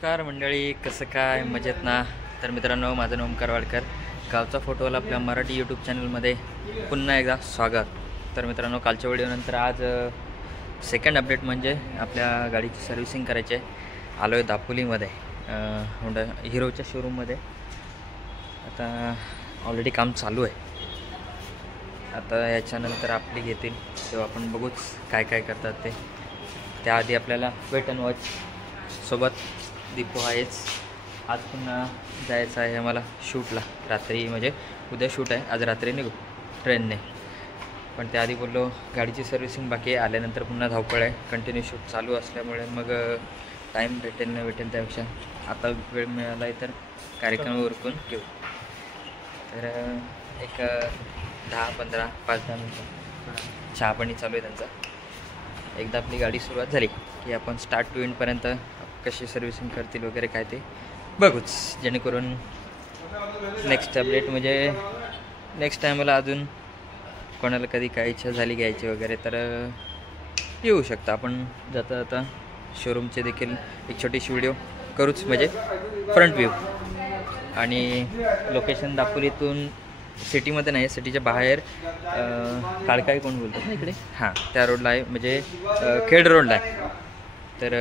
नमस्कार मंडळी, कसं काय, मजेत ना? तर मित्रांनो, माझं नाव ओमकार वाडकर, गावचा फोटोवाला आपल्या मराठी यूट्यूब चॅनलमध्ये पुन्हा एकदा स्वागत. तर मित्रांनो, कालच्या व्हिडिओनंतर आज सेकंड अपडेट म्हणजे आपल्या गाडीची सर्व्हिसिंग करायची आहे. आलो आहे दापोलीमध्ये, होंडा हिरोच्या शोरूममध्ये. आता ऑलरेडी काम चालू आहे. आता याच्यानंतर आपली घेतील तेव्हा आपण बघूच काय काय करतात ते. त्याआधी आपल्याला वेट अँड वॉच सोबत दीपू आहेच. आज पुन्हा जायचं आहे आम्हाला शूटला रात्री, म्हणजे उद्या शूट आहे, आज रात्री निघू ट्रेनने. पण त्याआधी बोललो गाडीची सर्व्हिसिंग बाकी आहे, आल्यानंतर पुन्हा धावपळ आहे, कंटिन्यू शूट चालू असल्यामुळे मग टाईम भेटेल न भेटेल त्यापेक्षा आता वेळ मिळाला आहे तर कार्यक्रम उरकून घेऊ. तर एक 10-15 5-10 मिनटं चहा पाणी चालू आहे त्यांचा. एकदा आपली गाडी सुरुवात झाली की आपण स्टार्ट टू एंडपर्यंत कशी सर्व्हिसिंग करतील वगैरे काय ते बघूच, जेणेकरून नेक्स्ट अपडेट म्हणजे नेक्स्ट टायमाला अजून कोणाला कधी काय इच्छा झाली घ्यायची वगैरे तर येऊ शकतं. आपण जाता जाता शोरूमचे देखील एक छोटीशी व्हिडिओ करूच, म्हणजे फ्रंट व्ह्यू. आणि लोकेशन दापोलीतून सिटीमध्ये नाही, सिटीच्या बाहेर काळकाई कोण बोलतात ना इकडे, हां त्या रोडला आहे, म्हणजे खेड रोडला आहे. तर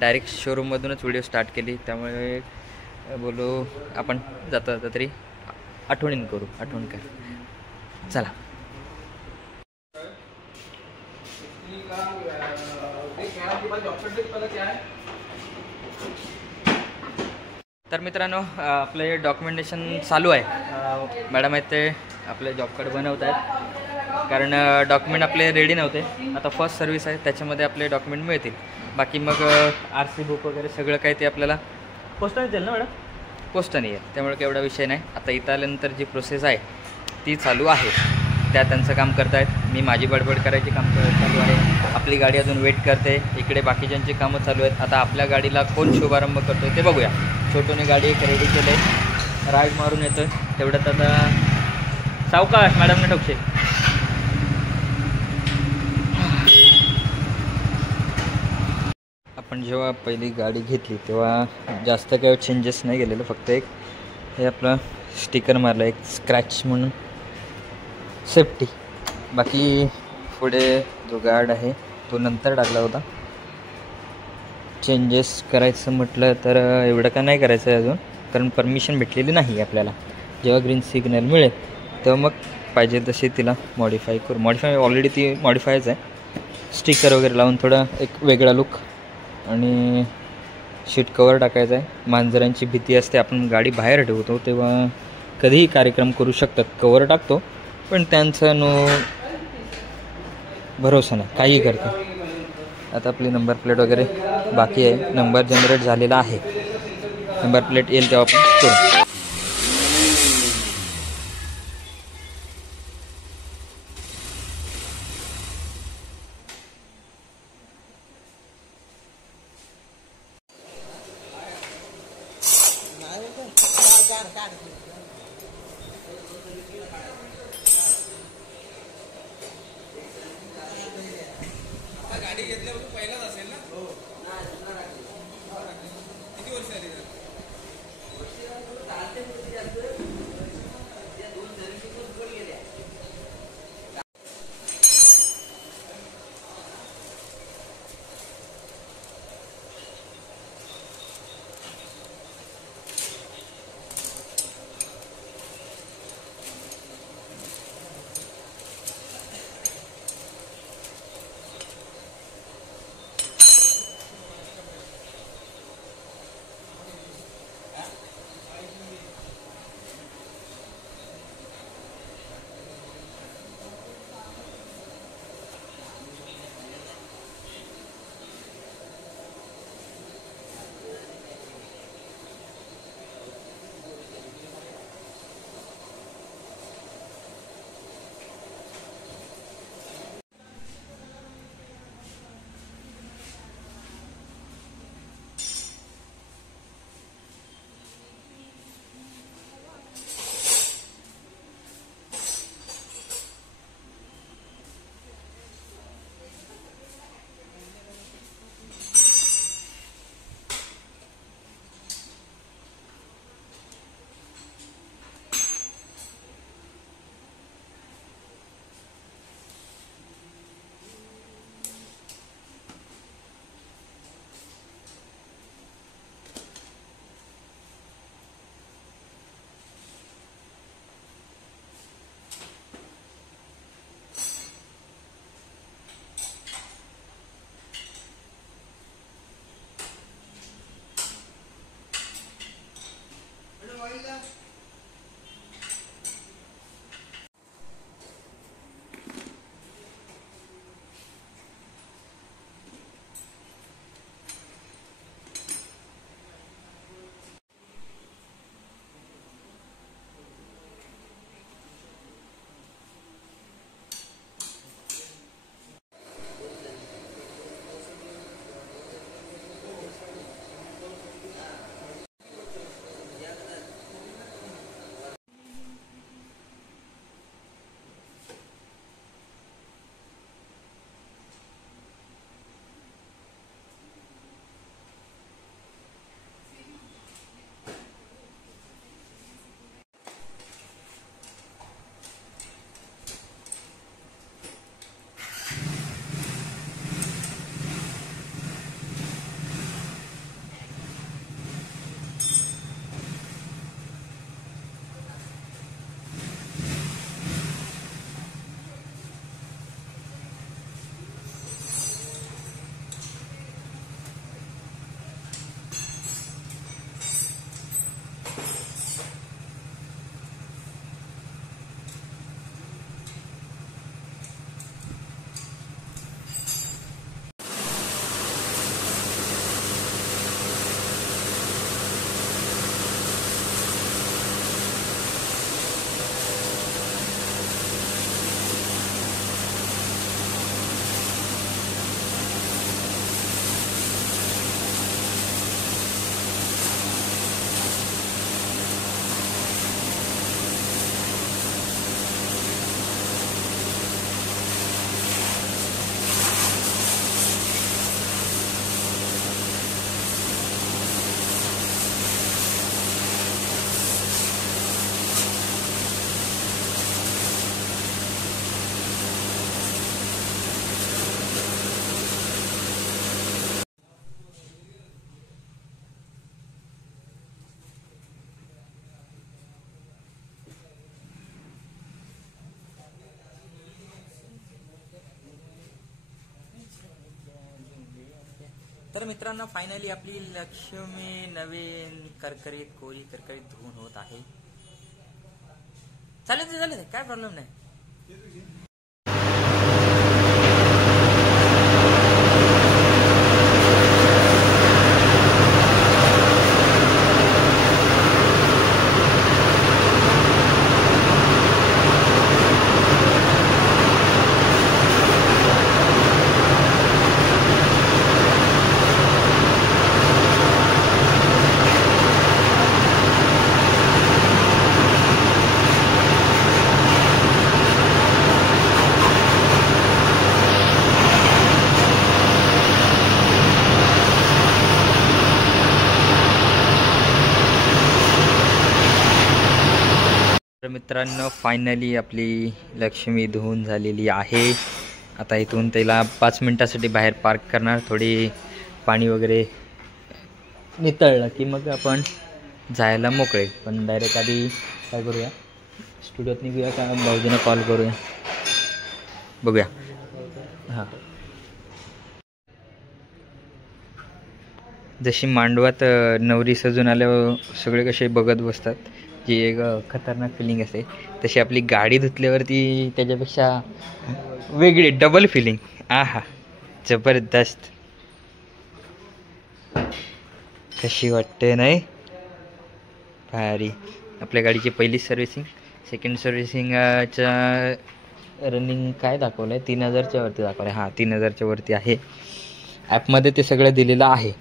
डायरेक्ट शोरूममधूनच व्हिडिओ स्टार्ट केली, त्यामुळे बोलू आपण जाता जाता तरी आठवणीन करू, आठवण कर. चला. तर मित्रांनो, आपले डॉक्युमेंटेशन चालू आहे. मॅडम आहेत ते आपले जॉब कार्ड बनवत आहेत, कारण डॉक्युमेंट आपले रेडी नव्हते. आता फर्स्ट सर्व्हिस आहे, त्याच्यामध्ये आपले डॉक्युमेंट मिळतील. बाकी मग RC बुक वगैरे सगळं काही ते आपल्याला पोस्टाने येईल ना मॅडम, पोस्टाने येईल, त्यामुळे काही एवढा विषय नाही. आता इथं आल्यानंतर जी प्रोसेस आहे ती चालू आहे, त्या त्यांचं काम करत आहेत. मी माझी बडबड करायची काम चालू आहे. आपली गाडी अजून वेट करते, इकडे बाकीच्यांची कामं चालू आहेत. आता आपल्या गाडीला कोण शुभारंभ करतो आहे ते बघूया. छोटूने गाडी एक रेडी केलं आहे, राईड मारून येतो आहे तेवढ्यात. आता सावकाश मॅडमने ठोकशे. आपण जेव्हा पहिली गाडी घेतली तेव्हा जास्त काही चेंजेस नाही गेलेलं, फक्त एक हे आपलं स्टिकर मारलं, एक स्क्रॅच म्हणून सेफ्टी. बाकी पुढे जो गार्ड आहे तो नंतर टाकला होता. चेंजेस करायचं म्हटलं तर एवढं का नाही करायचं आहे अजून, कारण परमिशन भेटलेली नाही आपल्याला. जेव्हा ग्रीन सिग्नल मिळेल तेव्हा मग पाहिजे तशी तिला मॉडिफाय करू. मॉडिफाय ऑलरेडी ती मॉडिफायच आहे, स्टिकर वगैरे लावून थोडा एक वेगळा लुक. आणि शीट कवर टाकायचं आहे. मांजरांची भीती असते, आपण गाडी बाहेर ठेवतो तेव्हा कधीही कार्यक्रम करू शकतात, कवर टाकतो, पण त्यांचा भरोसा नाही, काही करतो. आता आपली नंबर प्लेट वगैरे बाकी आहे, नंबर जनरेट झालेला आहे. नंबर प्लेट येईल तेव्हा आपण करू. गाडी घेतल्यावर पहिलाच असेल ना? हो. किती वर्ष आली? तर मित्रांनो फायनली आपली लक्ष्मी नवीन करकरीत कोरी करकरीत धुवून होत आहे. चालेल काय प्रॉब्लेम नाही. तर मित्रांनो फायनली आपली लक्ष्मी धुवून झालेली आहे. आता इथून त्याला 5 मिनिटासाठी बाहेर पार्क करणार. थोडी पाणी वगैरे नितळलं की मग आपण जायला मोकळे. पण डायरेक्ट आधी काय करूया, स्टुडिओत निघूया का भाऊजींना कॉल करूया, बघूया. हां, जशी मांडवात नवरी सजून आल्यावर सगळे कसे बघत बसतात, जी एक खतरनाक फिलिंग असते, तशी आपली गाडी धुतल्यावरती त्याच्यापेक्षा वेगळी डबल फिलिंग. आहा, जबरदस्त. कशी वाटते नाही, भारी. आपल्या गाडीची पहिली सर्व्हिसिंग. सेकंड सर्व्हिसिंगच्या रनिंग काय दाखवलं आहे, 3000च्या वरती दाखवलं आहे. हां, 3000च्या वरती आहे. ॲपमध्ये ते सगळं दिलेलं आहे,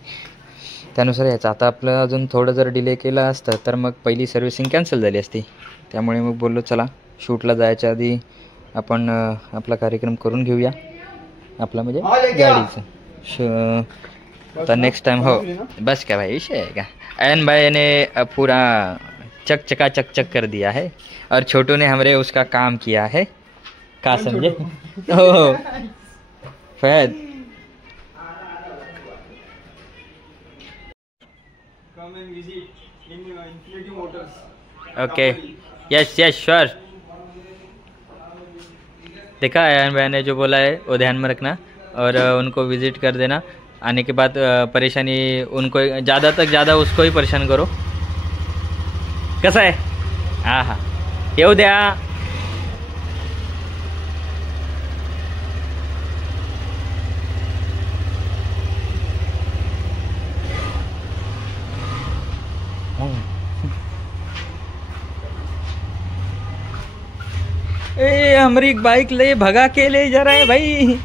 त्यानुसार यायचं. आता आपलं अजून थोडं जर डिले केलं असतं तर मग पहिली सर्व्हिसिंग कॅन्सल झाली असती. त्यामुळे मग बोललो चला शूटला जायच्या आधी आपण आपला कार्यक्रम करून घेऊया, आपला म्हणजे गाडीचं. आता नेक्स्ट टाइम हो बस क्या भाई, विषय है क्या. अयन भाई ने पूरा चक कर दिया है और छोटू ने हमरे उसका काम किया है. का समझे हो फैद. Okay yes sure. देखा अयन भाई ने जो बोला है वो ध्यान में रखना और उनको विजिट कर देना. आने के बाद परेशानी उनको ज़्यादा तक ज़्यादा उसको ही परेशान करो. कसं आहे. हां हां, येऊ द्या. ए हमारी बाइक ले भगा के ले जा रहा है भाई.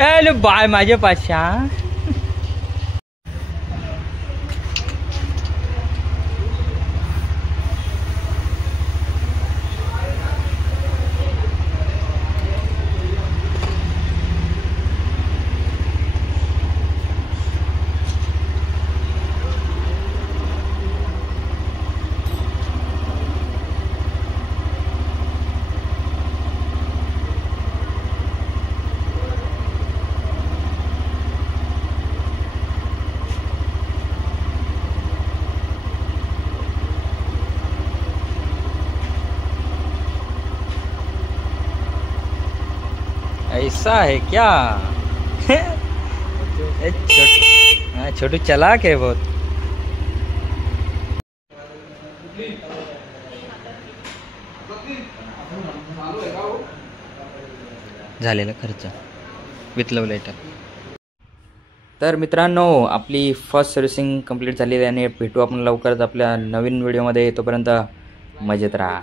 ए बाय माझ्या पाशा. ऐसा है क्या. छोटू चलाक है बहुत. झालेला खर्च विथ लव लेटर. तर मित्रांनो आपली फर्स्ट सर्व्हिसिंग कंप्लीट झालेली आहे आणि भेटू आपण लवकरच आपल्या नवीन व्हिडिओमध्ये. तोपर्यंत मजेत राहा.